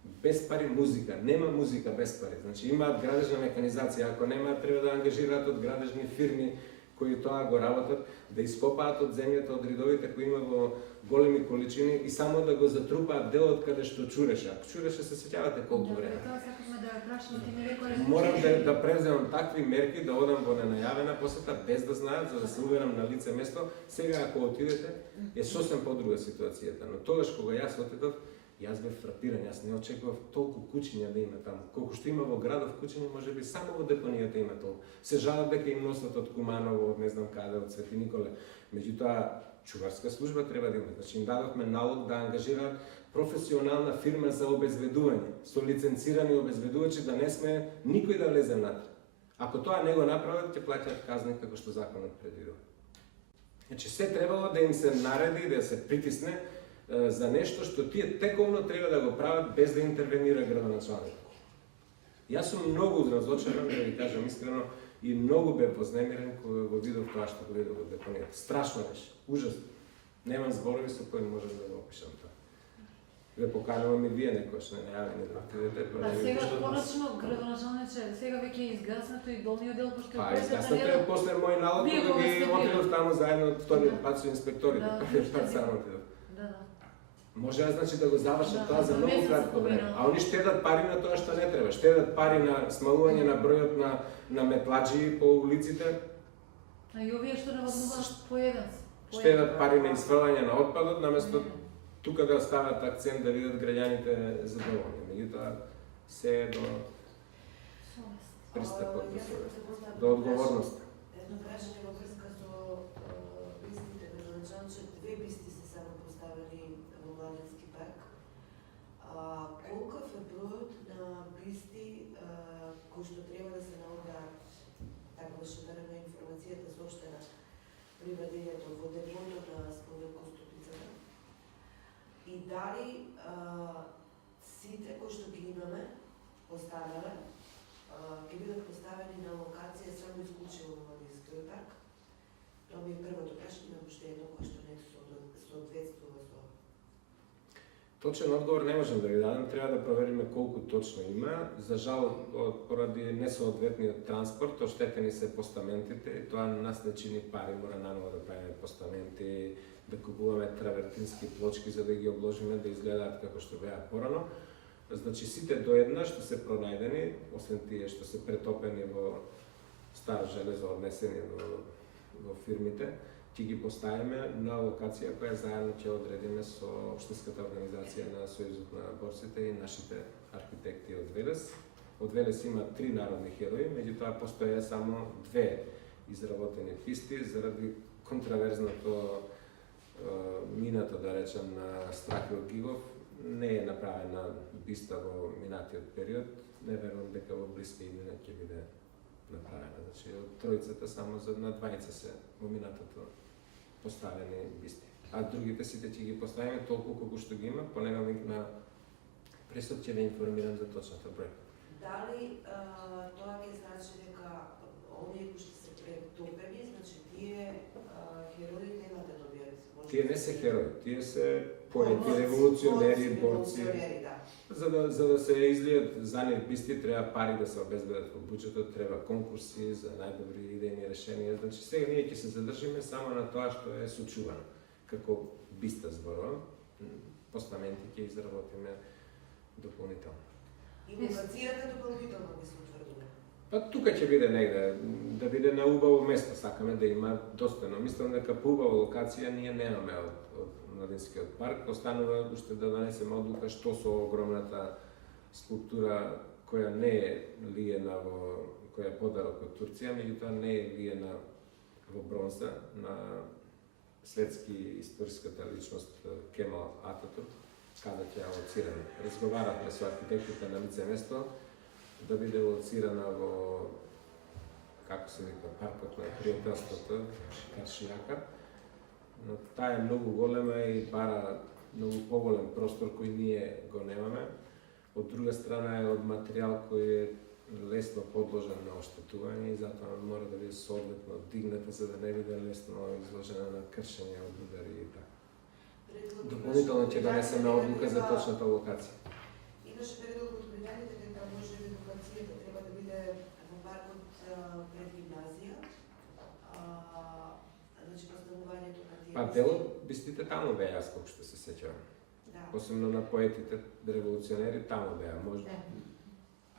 без пари музика. Нема музика без пари. Значи, имаат градежна механизација. Ако немаат, треба да ангажираат од градежни фирми кои тоа го работат, да ископаат од земјата, од ридовите кои има во големи количини и само да го затрупаат делот каде што чуреше. Ако чуреше, се сеќавате колку време. Тоа сакавме да ја прашаме, ти ми реколе. Морам да преземам такви мерки, да одам во ненајавена посета, без да знаат, за да се уверам на лице место. Сега, ако отидете, е сосем подруга ситуацијата. Но тогаш, кога јас отидов, јас бев фрапиран, јас не очекував толку кучиња да има таму. Колку што има во градов кучиња, можеби само во депонијата има толку. Се жалат дека им носат од Куманово, од не знам каде, од Свети Николе. Меѓутоа, чуварска служба треба да има. Значи им дадовме налог да ангажираат професионална фирма за обезведување, со лиценцирани обезведувачи, да не сме никој да влезе внатре. Ако тоа не го направат, ќе плаќаат казни како што законот предвидува. Значи се требало да им се нареди, да се притисне за нешто што тие тековно треба да го прават без да интервенира градоначалник. Јас сум многу разочаран, да ви кажам искрено, и многу бев вознемирен кога го видов тоа што го видов во депонијата. Страшно беше, ужасно. Немам зборови со кои можам да го опишам тоа. Ве поканувам и вие некојаш не најавени да отидете. А сега конечно градоначалниче, сега веќе е изгаснато и долниот дел пошто Па изгаснато е после мој налог кога ги отидов таму заедно вториот пат со инспекторите, првиот пат само отидов. Да. Може значи да го завршат тоа за многу месец кратко време. поминало. А они штедат пари на тоа што не треба. Штедат пари на смалување на бројот на метладжи по улиците. А и овие што наводнуваат по еден. Штедат пари на изфрлање на отпадот, наместо тука да остават акцент да видат граѓаните задоволни. Меѓутоа се е до пристапот до совест, до одговорност. Едно прашање во врска со бистите, градоначалниче, 2 бисти се само поставени во Младенски парк. Колков е бројот на бисти кои што треба да се наоѓаат, така да што дареме информацијата соштена при вадењето во депото на споменко Стопицата? И дали сите кои што ги имаме поставени, ќе бидат поставени на локација само исклучиво во Младенскиот парк? Тоа ми е првото прашање, но уште едно кое што не соодветствува со. Точен одговор не можам да ви дадам, треба да провериме колку точно има. За жал, поради несоодветниот транспорт, оштетени се постаментите и тоа нас не чини пари, мора наново да правиме постаменти, да купуваме травертински плочки за да ги обложиме да изгледаат како што беа порано. Значи сите до една што се пронајдени, освен тие што се претопени во старо железо, однесени во фирмите, ќе ги поставиме на локација која заедно ќе одредиме со општинската организација на Сојузот на борците и нашите архитекти од Велес. Од Велес има 3 народни херои, меѓутоа постоја само 2 изработени писти заради контраверзното минато, да речем, на Страхил Гигов. Не е направена биста во минатиот период, не верувам дека во блиска иднина ќе биде направена. Значи, од тројцата само на двајца се во минатото поставени бисти. А другите сите ќе ги поставиме толку колку што ги има, по неговник на пресод ќе ве информирам за точната бројка. Дали тоа ќе значи дека оние кои што се претопени, значи тие херои нема да добијат? Тие не се херои, тие се поети, револуционери, борци. За да се излијат за нив бисти, треба пари да се обезбедат во буџетот, треба конкурси за најдобри идејни решенија. Значи сега ние ќе се задржиме само на тоа што е сочувано. Како биста зборувам, постаменти ќе изработиме дополнително. И локацијата дополнително би се утврдува? Па тука ќе биде негде, да биде на убаво место, сакаме да има достојно. Мислам дека по убава локација ние немаме од Младенскиот парк, останува уште да донесеме одлука што со огромната скулптура која не е лиена која е подарок од Турција, меѓутоа не е виена во бронза на светски историската личност Кемал Ататурк, каде ќе е лоцирана. Разговаравме со архитектите на лице место да биде лоцирана во, како се вика, паркот на пријателството, Каршијака. Но таа е многу голема и бара многу поголем простор кој ние го немаме. Од друга страна е од материјал кој е лесно подложен на оштетување и затоа мора да биде соодветно дигната за да не биде лесно изложена на кршење од удари и така. Дополнително ќе донесеме одлука за точната локација. Имаше предлог од Британијата дека може би локацијата треба да биде во паркот пред гимназија. Значи постанувањето на тие. Па дел од бистите таму беа, јас колку што се сеќавам. Да. Посебно на поетите револуционери таму беа. Може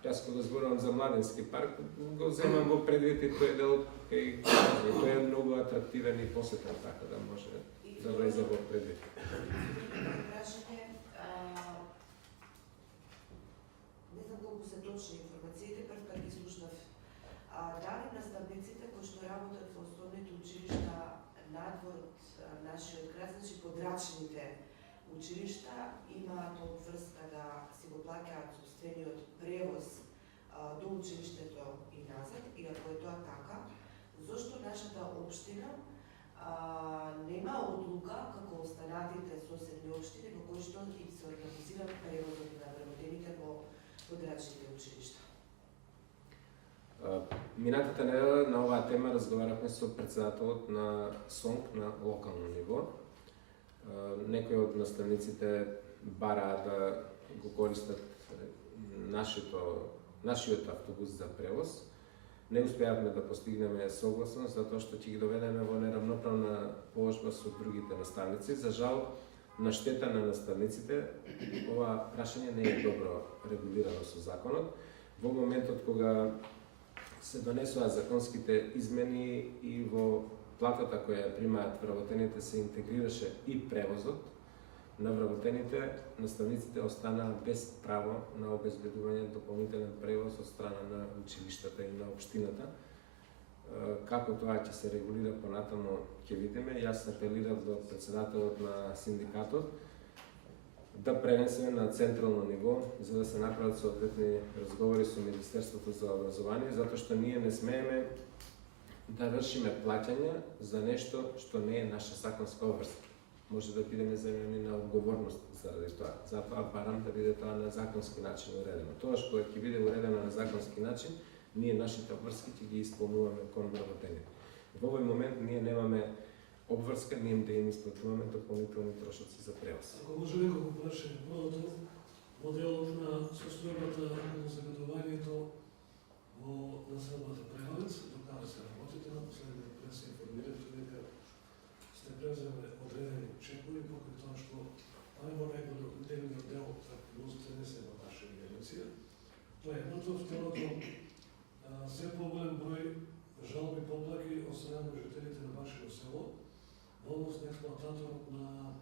јас кога зборувам за Младенски парк, го земам во предвид и тој дел кај тој е многу атрактивен и посетен, така да може да влезе во предвид. Прашање, не знам колку се точни информациите, прв пат ги слушнав. Дали наставниците кои што работат во основните училишта надвор од нашиот град, значи подрачните училишта, имаат обврска да си го плаќаат собствениот превоз до училиштето и назад, и ако е тоа така, зошто нашата општина нема одлука како останатите соседни општини во кои што им се организира превозот на вработените во подрачните училишта? Минатата недела на оваа тема разговаравме со председателот на СОНК на локално ниво. Некои од наставниците бараа да го користат нашиот автобус за превоз. Не успеавме да постигнеме согласност затоа што ќе ги доведеме во неравноправна положба со другите наставници. За жал, на штета на наставниците, ова прашање не е добро регулирано со законот. Во моментот кога се донесоа законските измени и во платата која ја примаат вработените се интегрираше и превозот на вработените, наставниците останаа без право на обезбедување дополнителен превоз од страна на училиштата и на општината. Како тоа ќе се регулира понатаму ќе видиме. Јас апелирав до председателот на синдикатот да пренесе на централно ниво за да се направат соодветни разговори со Министерството за образование, затоа што ние не смееме да вршиме плаќања за нешто што не е наша законска обврска. Може да бидеме земени на одговорност заради тоа. Затоа барам да биде тоа на законски начин уредено. Тоа што ќе биде уредено на законски начин, ние нашите обврски ќе ги исполнуваме кон вработените. Во овој момент ние немаме обврска, ние да им исплатуваме дополнителни трошоци за превоз. Ако може неколку прашање, првото, моделот на состојбата на загадувањето во населбата Превалец, докаде се работите, напоследно да се информирате дека сте преземе одредени чекови покрај тоа што во најголемиот дел активностите не се во наша инженција. Тоа е едното, второто, се поголем број жалби поплаки од страна на жителите на вашето село во однос на експлоататорот на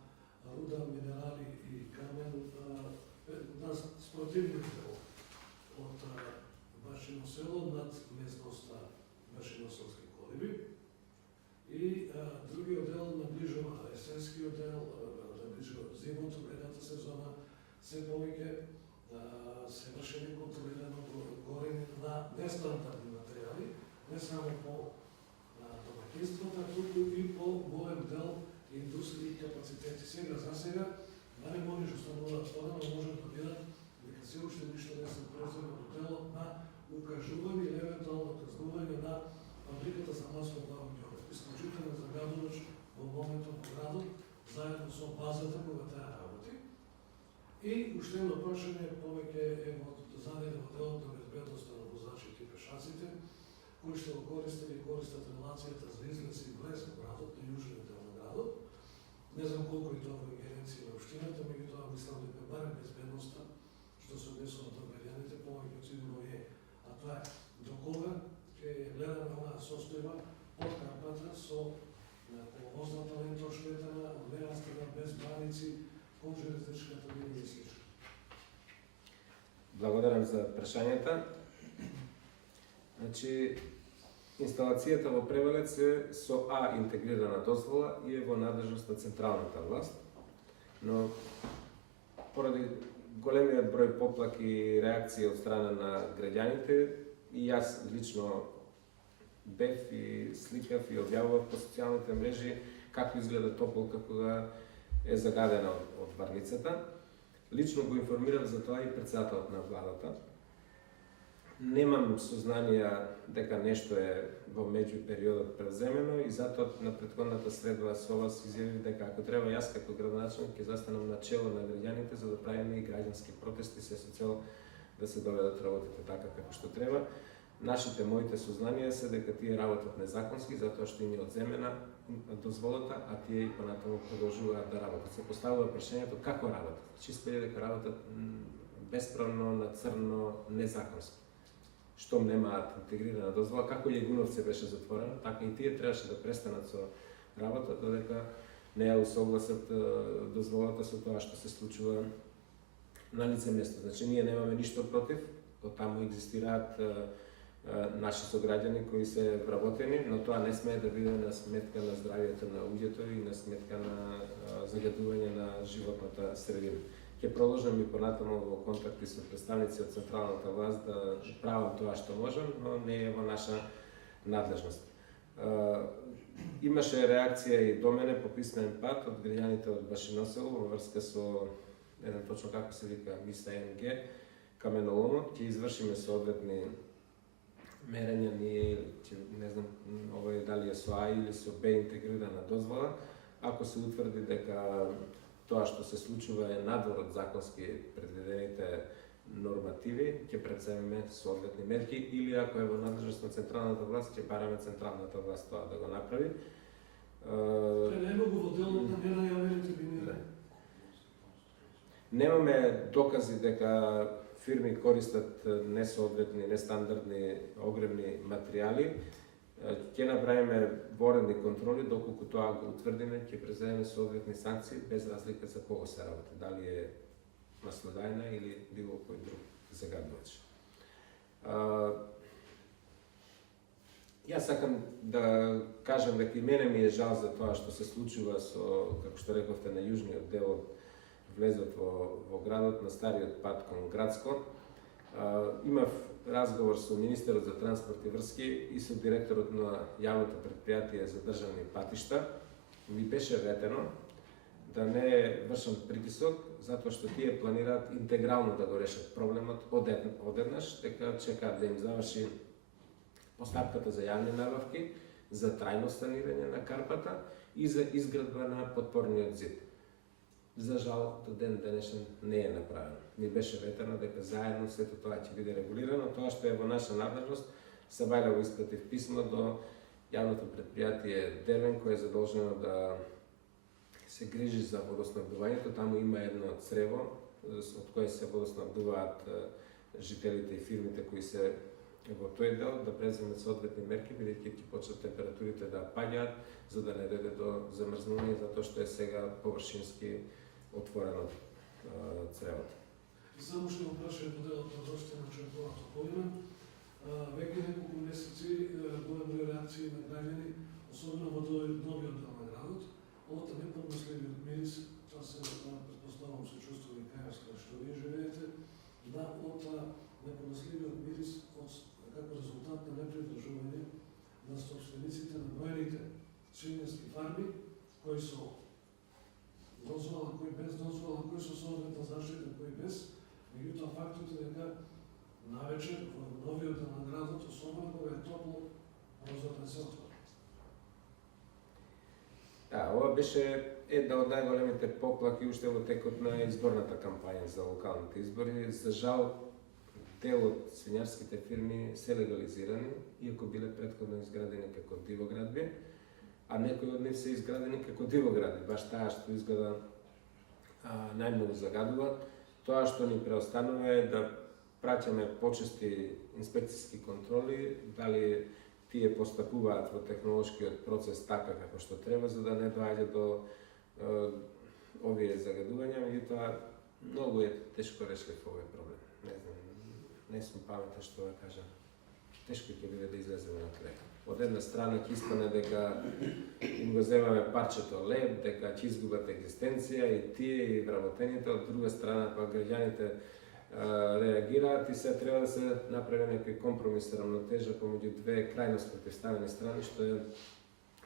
руда, минерали и камен на спортивни дел од вашето село над местноста Башиноселски колиби и другиот дел наближо есенскиот дел, наближо зимното, летната сезона, се повеќе се вршени контролирано горење на нестандардни материјали, не само по домаќинствата, туку и по голем дел индустрии и капацитети. За сега, најмногу што стануваат отворено, може да бидат дека се уште ништо не се презема до делот на укажување или евентуално казнување на фабриката за масло главни ѓовед. Исклучителен загадувач во моментот во градот, заедно со базата кога таа работи. И уште едно прашање повеќе е зададено во делот на безбедноста на возачите и пешаците, кои што го користат релацијата за излез и влез во градот, на јужниот дел на градот. Не знам колку е тоа во ингеренција на општината, меѓутоа мислам дека барем безбедноста што се однесува до граѓаните повеќе сигурно е. А тоа е до кога ќе гледаме оваа состојба од Карпата со коловозната лента оштетена, од лева страна без браници, кон железничката линија и слично. Благодарам за прашањата. Значи, инсталацијата во Превелец е со А интегрирана дозвола и е во надлежност на централната власт, но поради големиот број поплаки и реакции од страна на граѓаните, и јас лично бев и сликав и објавував по социјалните мрежи како изгледа Тополка кога е загадена од варницата. Лично го информирав за тоа и претседателот на владата. Немам сознанија дека нешто е во меѓупериодот превземено и затоа на претходната средба со вас изјавив дека ако треба јас како градоначелник ќе застанам на чело на граѓаните за да правиме и граѓански протести се со цел да се доведат работите така како што треба. Моите сознанија се дека тие работат незаконски затоа што им е одземена дозволата, а тие и понатаму продолжуваат да работат. Се поставува прашањето како работат. Чисто е дека работат бесправно, на црно, незаконски. Штом немаат интегрирана дозвола, како Јегуновце беше затворено, така и тие требаше да престанат со работа, додека не ја усогласат дозволата со тоа што се случува на лице место. Значи, ние немаме ништо против, од таму екзистираат наши сограѓани кои се вработени, но тоа не смее да биде на сметка на здравието на луѓето и на сметка на загадување на животната средина. Ќе продолжам и понатаму во контакти со представници од централната власт да правам тоа што можам, но не е во наша надлежност. Имаше реакција и до мене по писмен пат од граѓаните од Башиносело во врска со еден точно како се вика Миса МГ каменоломот. Ќе извршиме соодветни мерења ние, не знам, ова дали е со А или со Б интегрирана дозвола. Ако се утврди дека тоа што се случува е надвор од законски предвидените нормативи, ќе предземеме соодветни мерки или ако е во надлежност на централната власт, ќе бараме централната власт тоа да го направи. Нема го во делот на ненајавените бинери. Немаме докази дека фирми користат несоодветни, нестандардни огревни материјали. Ќе направиме воредни контроли, доколку тоа го утврдиме, ќе преземеме соодветни санкции без разлика за кого се работи, дали е маслодајна или било кој друг загадувач. Јас сакам да кажам дека и мене ми е жал за тоа што се случува со, како што рековте, на јужниот дел влезот во градот, на стариот пат кон Градско. Имав разговор со министерот за транспорт и врски и со директорот на јавното предпријатие за државни патишта. Ми беше ветено да не вршам притисок, затоа што тие планираат интегрално да го решат проблемот одеднаш, дека чекаат да им заврши постапката за јавни набавки, за трајно санирање на карпата и за изградба на подпорниот зид. За жал, до ден денешен не е направено. Ми беше ветено дека заедно сето тоа ќе биде регулирано. Тоа што е во наша надлежност, Сабајле го испратив писмо до јавното предпријатие Дервен, кој е задолжено да се грижи за водоснабдувањето. Таму има едно црево од кое се водоснабдуваат жителите и фирмите кои се во тој дел, да преземат соодветни мерки, бидејќи ќе почнат температурите да паѓаат, за да не дојде до замрзнување, затоа што е сега површински отворено цревото. Само што го прашаја по делот на гостите на Черковото Полимен, веќе неколку месеци голем број реакции на граѓани, особено во новиот дел на градот, овој неподносливиот мирис, тоа се претпоставувам се чувствува и кај што вие живеете, да од неподносливиот мирис како резултат на непридржување на собствениците на бројните свинјарски фарми, кои со дозвола, кои без дозвола, кои со соодветна заштита, кои без. Меѓутоа фактот е дека навечер во новиот дел на градот, особено кога е топло, прозорот не се отвора. Да, ова беше една од најголемите поплаки уште во текот на изборната кампања за локалните избори. За жал, дел од свинјарските фирми се легализирани, иако биле претходно изградени како дивоградби, а некои од нив се изградени како дивоградби, баш таа што изгледа најмногу загадува. Тоа што ни преостанува е да праќаме почести инспекцијски контроли, дали тие постапуваат во технолошкиот процес така како што треба, за да не доаѓа до овие загадувања, меѓутоа многу е тешко решлив овој проблем. Не знам, не сум паметен што да кажам. тешко ќе биде да излеземе на крај. Од една страна ќе испане дека им го земаме парчето леб, дека ќе изгубат екзистенција и тие и вработените, од друга страна па граѓаните реагираат и се треба да се направи некој компромис, рамнотежа помеѓу две крајно спротивставени страни, што е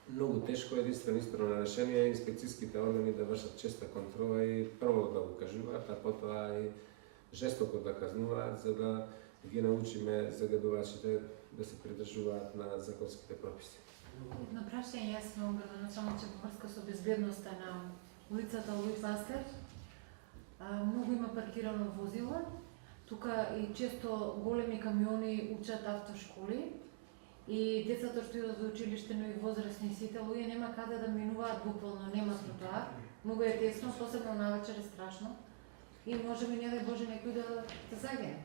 многу тешко. Единствено исправно решение е инспекцијските органи да вршат честа контрола и прво да го кажуваат, а потоа и жестоко да казнуваат, за да ги научиме загадувачите да се придржуваат на законските прописи. На прашање јас сме обрана само че во врска со безбедноста на улицата Луи Пастер. Многу има паркирано возило. Тука и често големи камиони учат автошколи и децата што идат до училиште, но и возрастни сите луѓе нема каде да минуваат, буквално нема тротоар. Многу е тесно, посебно навечер е страшно. И може би не дај Боже некој да загине.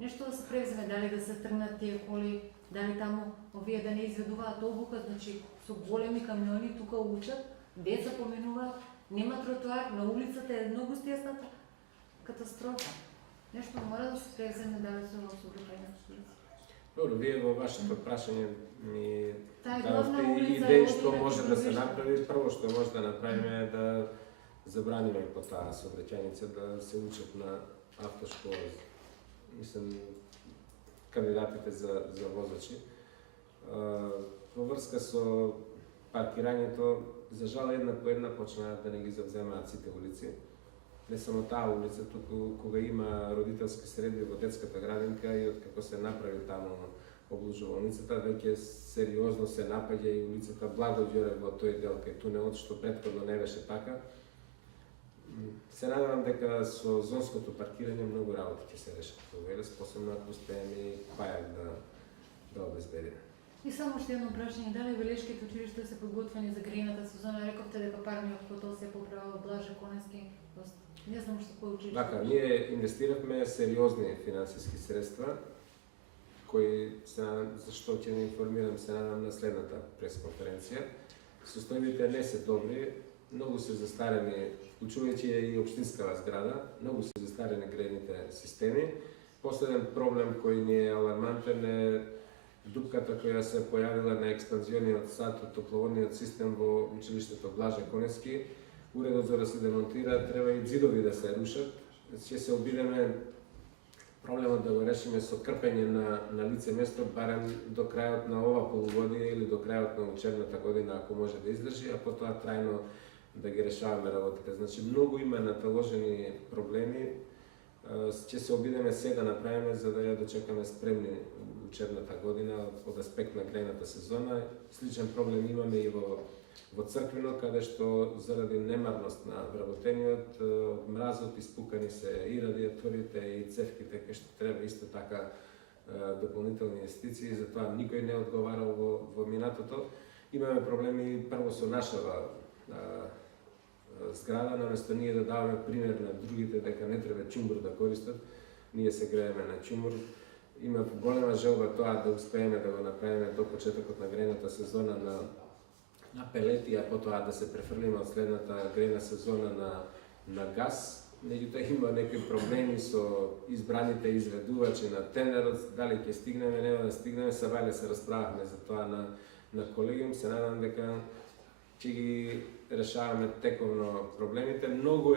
Нешто да се превземе, дали да се тргнат тие коли, дали таму овие да не изведуваат обука, значи со големи камиони тука учат, деца поминуваат, нема тротоар, на улицата е многу стесната, катастрофа. Нешто мора да се превземе, дали се во сообраќајната улица. Добро, вие во вашето прашање ми Таа дадовте главна улица идеи е што одине може да се Добришка. направи. Прво што може да направиме е да забраниме по таа сообраќајница да се учат на автошкола. Мислам, кандидатите за возачи. Во врска со паркирањето, за жал една по една почнаа да не ги завземаат сите улици. Не само таа улица, туку кога има родителски среди во детската градинка и откако се направи таму облужувалницата, веќе сериозно се напаѓа и улицата благо ѓоре во тој дел кај тунелот, што претходно не беше така. Се надевам дека со зонското паркирање многу работи ќе се решат во Велес, посебно ако успееме и пајак да обезбедиме. И само уште едно прашање, дали Велешките училишта се подготвени за грејната сезона? Рековте дека парниот хотел се поправува Блаже Конески. Не знам што кој училиште. Така, ние инвестиравме сериозни финансиски средства, кои се надам, зашто ќе не информирам, се надам на следната пресконференција. Состојбите не се добри, многу се застарени, вклучувајќи и општинскава зграда, многу се застарени грејните системи. Последен проблем кој ни е алармантен е дупката која се појавила на експанзиониот сад од топловодниот систем во училиштето Блаже Конески. Уредот за да се демонтира, треба и ѕидови да се рушат. Ќе се обидеме проблемот да го решиме со крпење на лице место, барем до крајот на ова полугодие или до крајот на учебната година, ако може да издржи, а потоа трајно да ги решаваме работите. Значи, многу има наталожени проблеми. Ќе се обидеме се да направиме за да ја дочекаме спремни учебната година од аспект на грејната сезона. Сличен проблем имаме и во црквено, каде што заради немарност на вработениот, мразот, испукани се и радиаторите и цевките, кај што треба исто така дополнителни инвестиции, затоа никој не одговарал во минатото. Имаме проблеми прво со нашава зграда, наместо ние да даваме пример на другите дека не треба чумур да користат, ние се грееме на чумур. Има голема желба тоа да успееме да го направиме до почетокот на грејната сезона на пелети, а потоа да се префрлиме од следната грејна сезона на газ. Меѓутоа има некои проблеми со избраните изведувачи на тендерот, дали ќе стигнеме, нема да стигнеме, сабајле се расправавме за тоа на колегиум. Се надам дека ќе ги решаваме тековно проблемите. Многу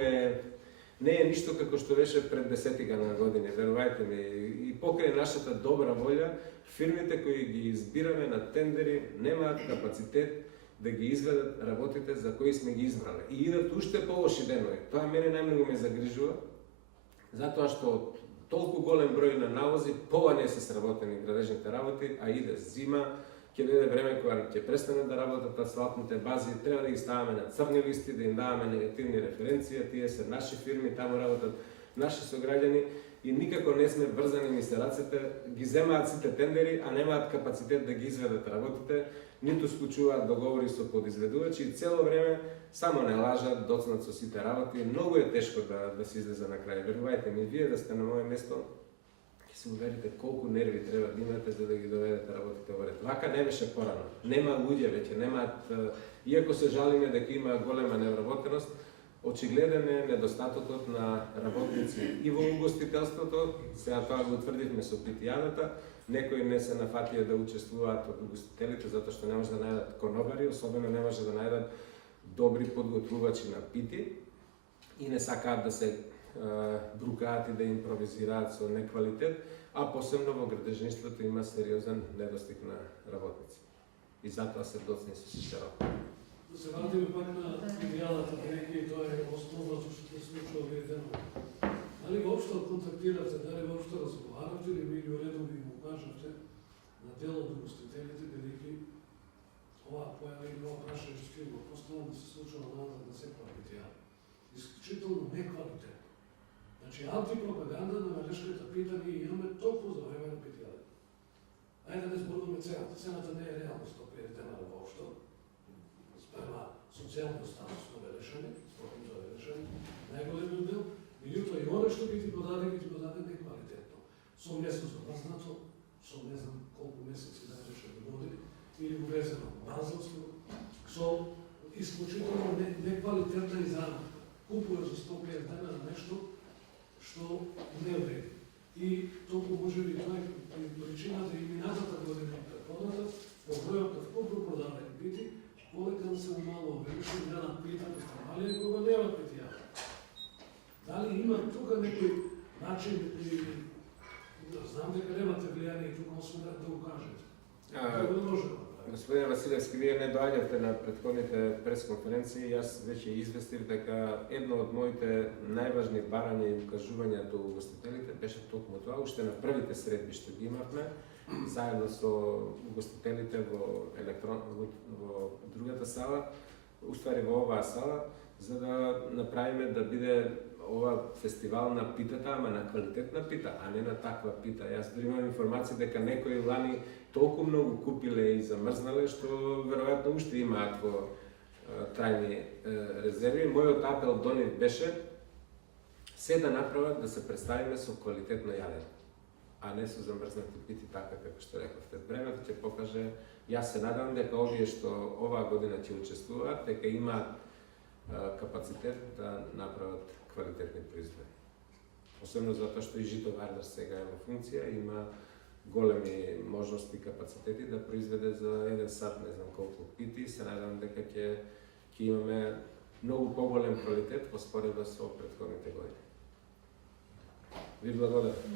не е ништо како што беше пред десетина на години, верувајте ми. И покрај нашата добра волја, фирмите кои ги избираме на тендери немаат капацитет да ги изведат работите за кои сме ги избрали. И идат уште полоши денови. Тоа мене најмногу ме загрижува, затоа што толку голем број на налози, пола не се сработени градежните работи, а иде зима, ќе дојде време кога ќе престанат да работат асфалтните бази, треба да ги ставаме на црни листи, да им даваме негативни референции, тие се наши фирми, таму работат наши сограѓани и никако не сме врзани ни се рацете, ги земаат сите тендери, а немаат капацитет да ги изведат работите, ниту склучуваат договори со подизведувачи и цело време само не лажат, доцнат со сите работи. Многу е тешко да се излезе на крај. Верувајте ми, вие да сте на моје место, ќе се уверите колку нерви треба да имате за да ги доведете работите во ред. Вака не беше порано. Нема луѓе веќе, немаат, иако се жалиме дека има голема невработеност, Очигледен е недостатокот на работници и во угостителството, сега тоа го утврдивме со питијаната, некои не се нафатија да учествуваат од угостителите затоа што не може да најдат конобари, особено не може да најдат добри подготвувачи на пити и не сакаат да се брукаат и да импровизираат со неквалитет, а посебно во градежништвото има сериозен недостиг на работници. И затоа се доцни со сите работи. Да се вратиме пак на идеалата, бидејќи тоа е основното што се случува овие денови. Дали воопшто контактирате, дали воопшто разговаравте или меѓу редом ви му кажавте на дел од угостителите, бидејќи ова појава или ова прашање што ќе го поставам да се случува назад на секоја питија. Исклучително неквалитетно. Значи, антипропаганда на мелешката пита ние имаме толку за време на питијата. Ајде да не зборуваме цената. Цената не е реално 150 денара воопшто. Спрема социјално статусно велешање, според за велешање, најголемиот дел, меѓутоа и оно што ги ти подаде неквалитетно. Со место замрзнато, со не знам колку месеци да реше до години, или увезено базовско, со исклучително неквалитетна изработка. Купува за 150 денара нешто што не вреди. И толку може би тоа е причината и минатата година и предходната, по бројот на вкупно продадени пити, повеќе се мало велеше дена пита фестивали, кога нема питија. Дали има тука некој начин или знам дека немате влијание тука, освен да го кажете. Како да може да направи? Господин Василевски, вие не доаѓавте на претходните пресконференции, јас веќе известив дека едно од моите најважни барања и укажувања до угостителите беше токму тоа, уште на првите средби што ги имавме, заедно со угостителите во другата сала, уствари во оваа сала, за да направиме да биде ова фестивал на питата, ама на квалитетна пита, а не на таква пита. Јас дори имам информација дека некои лани толку многу купиле и замрзнале, што веројатно уште имаат во трајни резерви. Мојот апел до нив беше се да направат да се представиме со квалитетно јадење, а не со замрзнати пити, така како што рековте. Времето ќе покаже, јас се надам дека овие што оваа година ќе учествуваат, дека имаат капацитет да направат квалитетни производи. Особено затоа што и Жито Вардар сега е во функција, има големи можности и капацитети да произведе за еден сат, не знам колку пити, се надам дека ќе имаме многу поголем квалитет во споредба со претходните години. Ви благодарам.